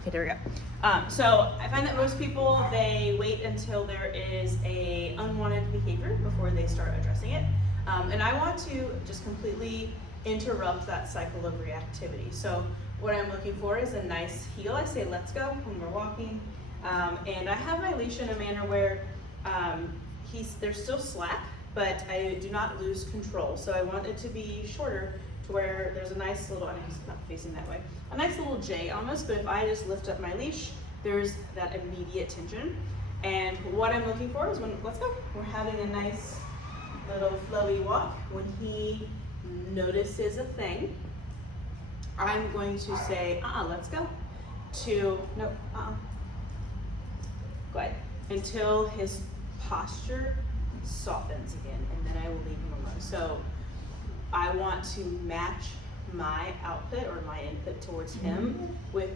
Okay, there we go. So I find that most people, they wait until there is a unwanted behavior before they start addressing it. And I want to just completely interrupt that cycle of reactivity. So what I'm looking for is a nice heel. I say, let's go when we're walking. And I have my leash in a manner where there's still slack, but I do not lose control. So I want it to be shorter to where there's a nice little, and he's not facing that way, a nice little J almost, but if I just lift up my leash, there's that immediate tension. And what I'm looking for is when, let's go, we're having a nice little flowy walk. When he notices a thing, I'm going to say, let's go, to, no, go ahead, until his posture softens again, and then I will leave him alone. So I want to match my output or my input towards him with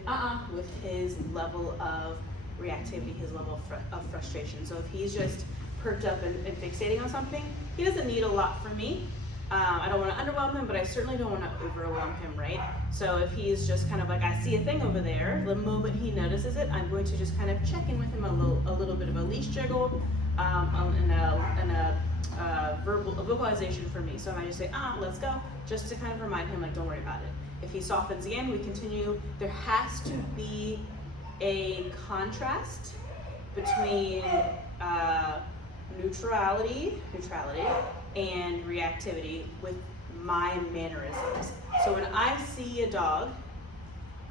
his level of reactivity, his level of frustration. So if he's just perked up and fixating on something, he doesn't need a lot from me. I don't want to underwhelm him, but I certainly don't want to overwhelm him, right? So if he's just kind of like, I see a thing over there, the moment he notices it, I'm going to just kind of check in with him, a little bit of a leash jiggle, and a vocalization for me. So I might just say, let's go, just to kind of remind him, like, don't worry about it. If he softens again, we continue. There has to be a contrast between neutrality and reactivity with my mannerisms. So when I see a dog,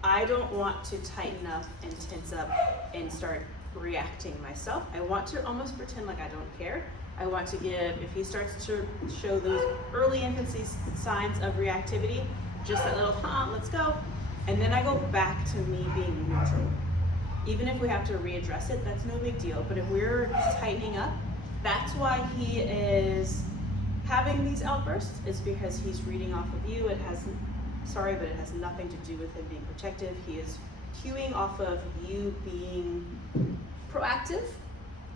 I don't want to tighten up and tense up and start reacting myself. I want to almost pretend like I don't care. I want to give, if he starts to show those early infancy signs of reactivity, just that little, let's go. And then I go back to me being neutral. Even if we have to readdress it, that's no big deal. But if we're tightening up, that's why he is having these outbursts, is because he's reading off of you. It has nothing to do with him being protective. He is cueing off of you being proactive,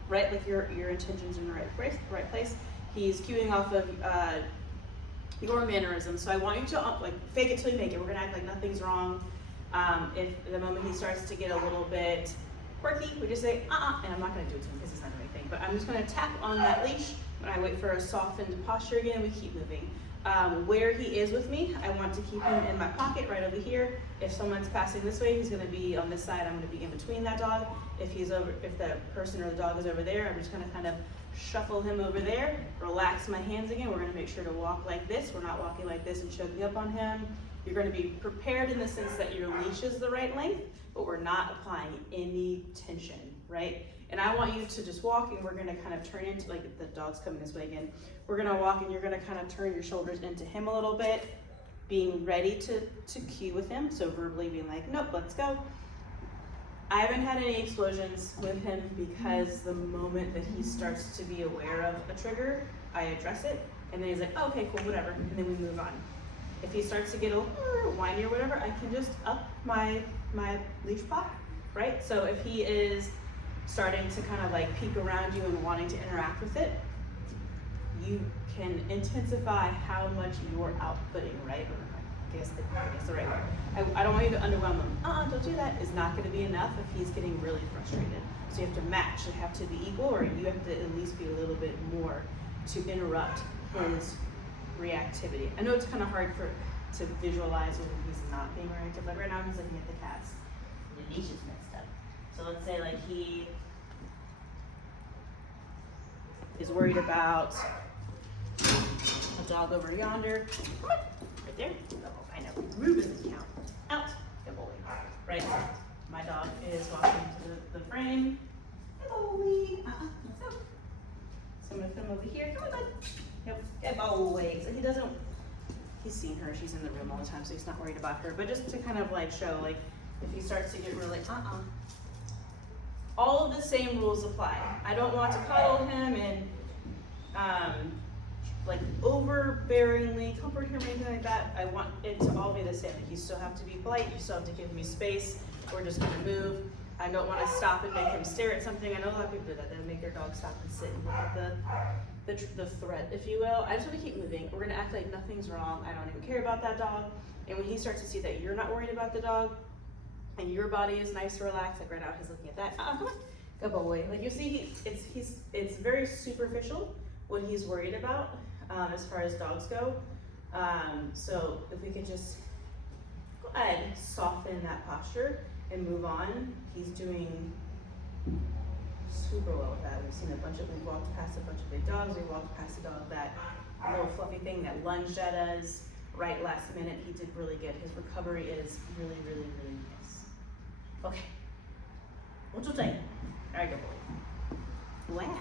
right? Like your intentions in the right place. He's cueing off of your mannerisms. So I want you to like fake it till you make it. We're gonna act like nothing's wrong. If the moment he starts to get a little bit quirky, we just say, and I'm not gonna do it to him because he's not doing anything, but I'm just gonna tap on that leash. When I wait for a softened posture again, we keep moving. Where he is with me, I want to keep him in my pocket right over here. If someone's passing this way, he's gonna be on this side. I'm gonna be in between that dog. If the person or the dog is over there, I'm just gonna kind of shuffle him over there, relax my hands again. We're gonna make sure to walk like this. We're not walking like this and choking up on him. You're gonna be prepared in the sense that your leash is the right length, but we're not applying any tension, right? And I want you to just walk, and we're gonna kind of turn into, like, the dog's coming this way again. We're gonna walk, and you're gonna kind of turn your shoulders into him a little bit, being ready to cue with him. So verbally being like, nope, let's go. I haven't had any explosions with him because the moment that he starts to be aware of a trigger, I address it, and then he's like, oh, okay, cool, whatever, and then we move on. If he starts to get a little whiny or whatever, I can just up my leash pop, right? So if he is starting to kind of like peek around you and wanting to interact with it, you can intensify how much you're outputting, right? Or I guess that's the right word. I don't want you to underwhelm him. Don't do that. Is not going to be enough if he's getting really frustrated. So you have to match. You have to be equal, or you have to at least be a little bit more to interrupt his reactivity. I know it's kind of hard to visualize when he's not being reactive. Like right now, he's looking at the cats. The leash is messed up. So let's say like he is worried about a dog over yonder. Come on, right there. Oh, I know. Move doesn't count. Out. Good boy. Right. My dog is walking to the frame. Good boy. Let's go. So I'm gonna come over here. Come on, bud. Yep. Good boy. So he doesn't. He's seen her. She's in the room all the time, so he's not worried about her. But just to kind of like show, like, if he starts to get really all of the same rules apply. I don't want to cuddle him and like overbearingly comfort him or anything like that. I want it to all be the same. You still have to be polite. You still have to give me space. We're just gonna move. I don't want to stop and make him stare at something. I know a lot of people do that. They make their dog stop and sit and look at the threat, if you will. I just want to keep moving. We're gonna act like nothing's wrong. I don't even care about that dog. And when he starts to see that you're not worried about the dog, and your body is nice and relaxed. Like right now, he's looking at that. Come on, good boy. Like you see, it's very superficial what he's worried about as far as dogs go. So if we could just go ahead, soften that posture and move on. He's doing super well with that. We've walked past a bunch of big dogs. We walked past a dog that little fluffy thing that lunged at us right last minute. He did really good. His recovery is really, really, really nice. Okay. What's your take? All right, good boy. Wow.